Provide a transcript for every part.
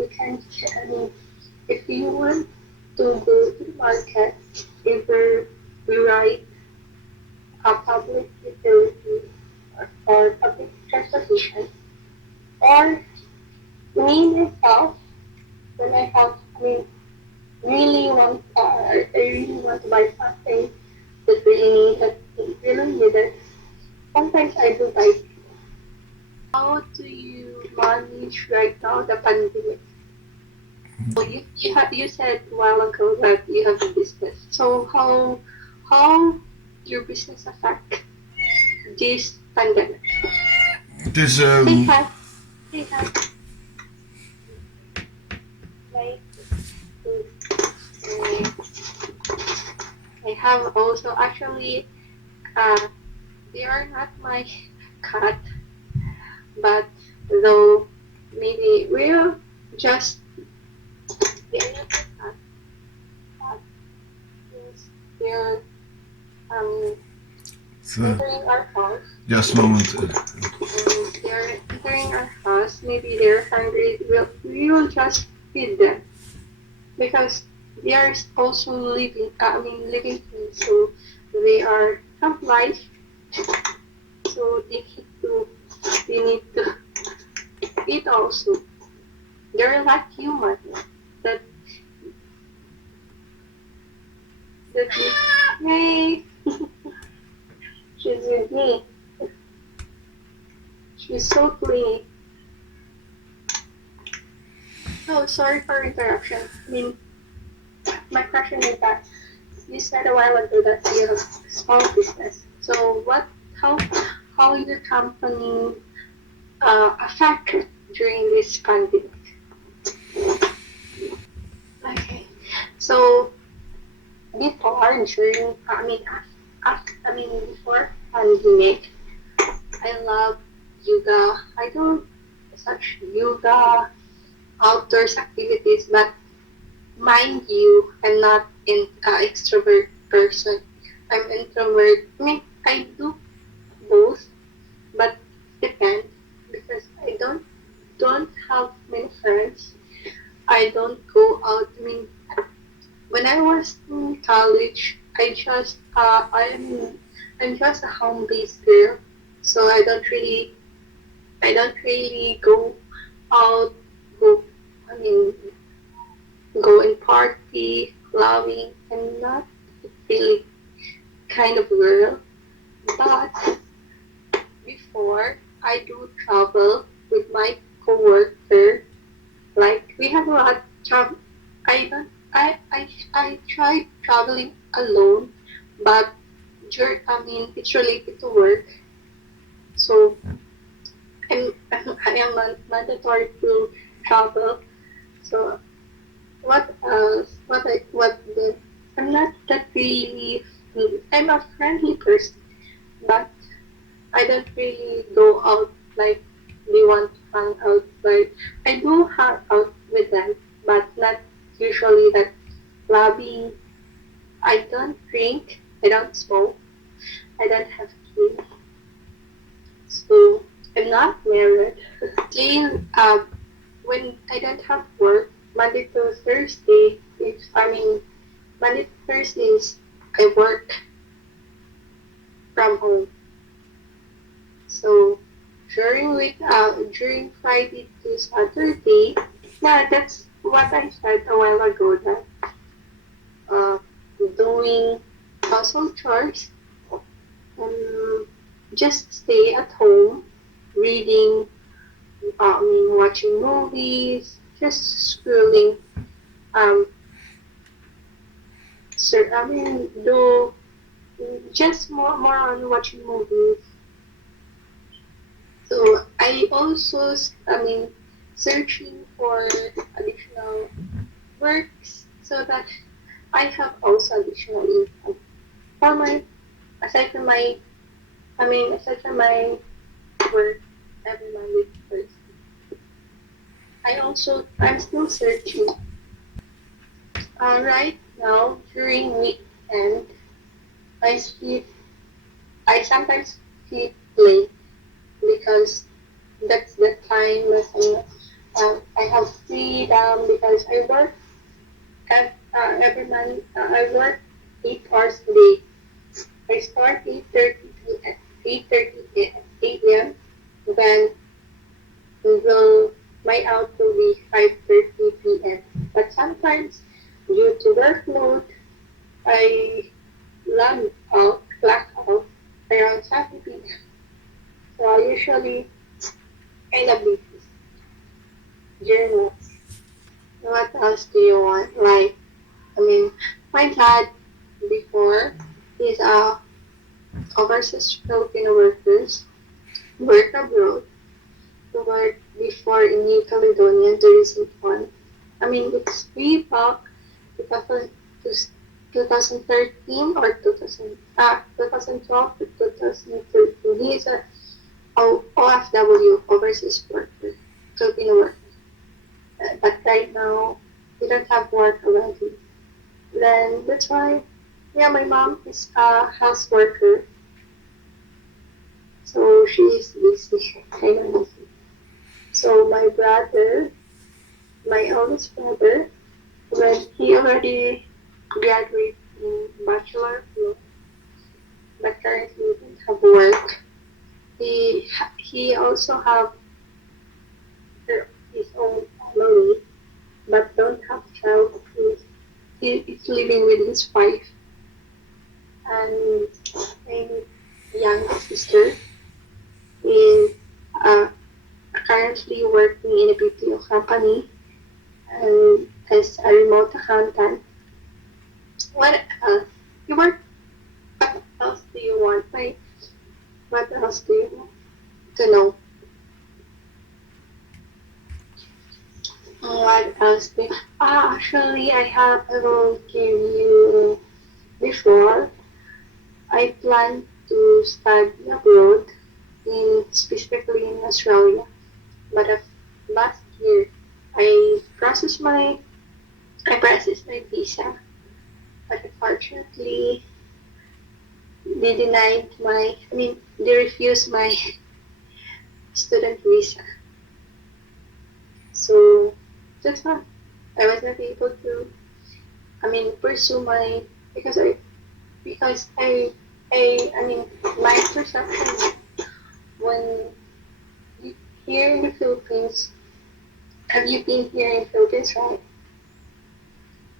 you can, I mean, if you want to go to the market, either you ride a public utility or public transportation, or me myself, when I have, I mean, I really want to buy something that really needed. Sometimes I do buy. How do you manage right now the pandemic? So you said a while ago that you have a business. So how your business affect this pandemic? This Say hi. Say hi. Like, I have also actually they are not my cat, but though maybe we'll just the another cat, but yes, they're um entering our house. just a moment. They're entering our house. Maybe they're hungry. We will just feed them because they are also living. Living things. So they are have life. So they need to eat also. They're like human. That that hey, she's with me. She's so clingy. Oh, sorry for interruption. I mean, my question is that you said a while ago that you have a small business. So how how your company affected during this pandemic? Okay. So before, during, before pandemic, I love yoga. I do such yoga, outdoors activities, but mind you, I'm not an extrovert person. I'm introvert. I mean, I do both, but depends because I don't have many friends. I don't go out. I mean, when I was in college, I'm just a home-based girl, so I don't really go out, go I mean go and party, clubbing. I'm not really kind of girl, but before I do travel with my coworker. Like we have a lot of travel. I don't. I tried traveling alone, but it's related to work. So I am mandatory to travel. So what else? What the? I'm not that really. I'm a friendly person, but I don't really go out like they want to hang out. Like I do hang out with them, but not usually that clubbing. I don't drink. I don't smoke. I don't have kids. So I'm not married. Still, when I don't have work, Monday to Thursday, Monday to Thursdays, I work from home. So during Friday to Saturday, yeah, that's what I said a while ago that uh, doing household chores, just stay at home, reading, watching movies, just scrolling. Um, do just more on watching movies. So I also, searching for additional works so that I have also additional income for my aside from my aside from my work every Monday to Thursday. I'm still searching. Right now during weekend I sleep I sometimes sleep late because that's the time when I have free freedom because I work every month. I work 8 hours a day. I start 8:30 a.m. Then will my out will be 5:30 p.m. But sometimes, due to workload, I clock out around 7 p.m. So I usually kind of busy during work. What else do you want? Like, I mean, my dad before he's a overseas Filipino workers work abroad. He worked before in New Caledonia, the recent one. I mean, it's way back 2000 2013 or 2012 to 2013. He's a OFW, overseas worker, Filipino worker. But right now, we don't have work already. Then that's why, yeah, my mom is a house worker, so she is busy, kind of busy. So my brother, my eldest brother, when he already graduated in bachelor, but currently doesn't have work. He also have his own family, but don't have child. He is living with his wife and my youngest sister is uh, currently working in a BPO company and as a remote accountant. What else? You work? What else do you want? Like, what else do you want to know? What else do you... actually, I will give you before. I plan to study abroad, specifically in Australia. But last year, I processed my visa, but unfortunately, they refused my student visa. So that's why I was not able to, pursue my, because I, because I mean, my perception when here in the Philippines, have you been here in the Philippines, right?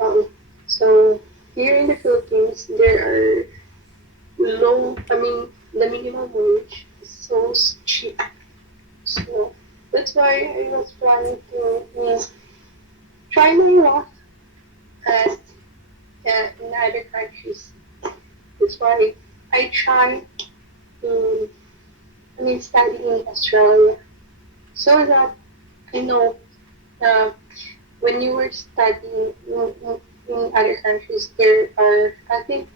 Um, so here in the Philippines, there are the minimum wage is so cheap. So that's why I was planning to try my luck at in other countries. That's why I try to study in Australia so that I know uh, when you were studying in other countries, there are I think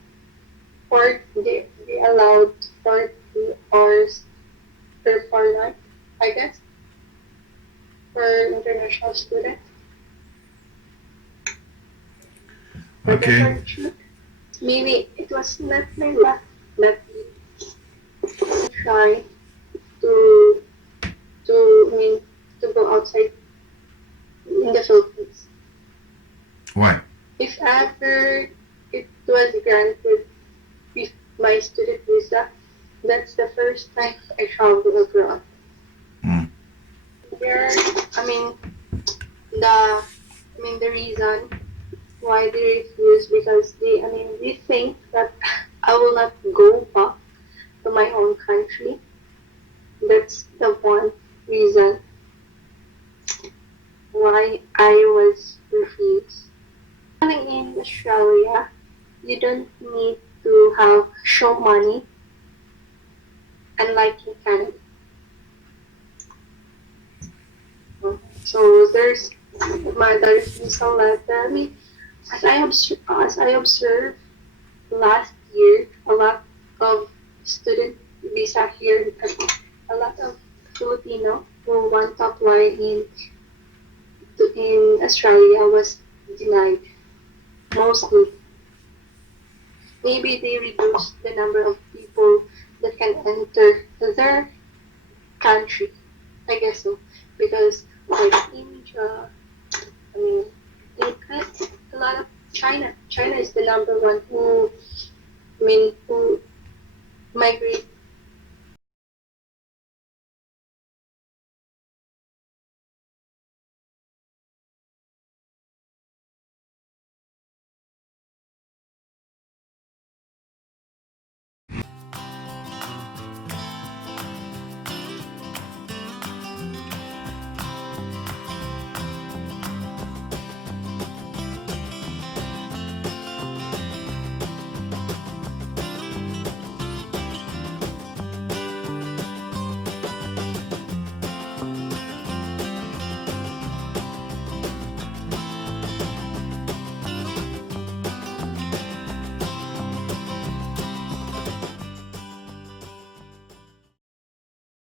they allowed 40 hours per fortnight, I guess, for international students. But Okay. unfortunately, maybe it was not my luck that we try to to I mean to go outside in the Philippines. Why? If ever it was granted with my student visa, that's the first time I traveled abroad. Mm. There, I mean, the reason why they refuse because they think that I will not go back to my own country. That's the one reason why I was refused. Living in Australia, you don't need to have show money, unlike in Canada. So there's a letter. As I observed last year, a lot of student visa here, a lot of Filipino who want to apply in Australia was denied. Mostly, maybe they reduced the number of people that can enter their country. I guess so, because like India, number one who, I mean,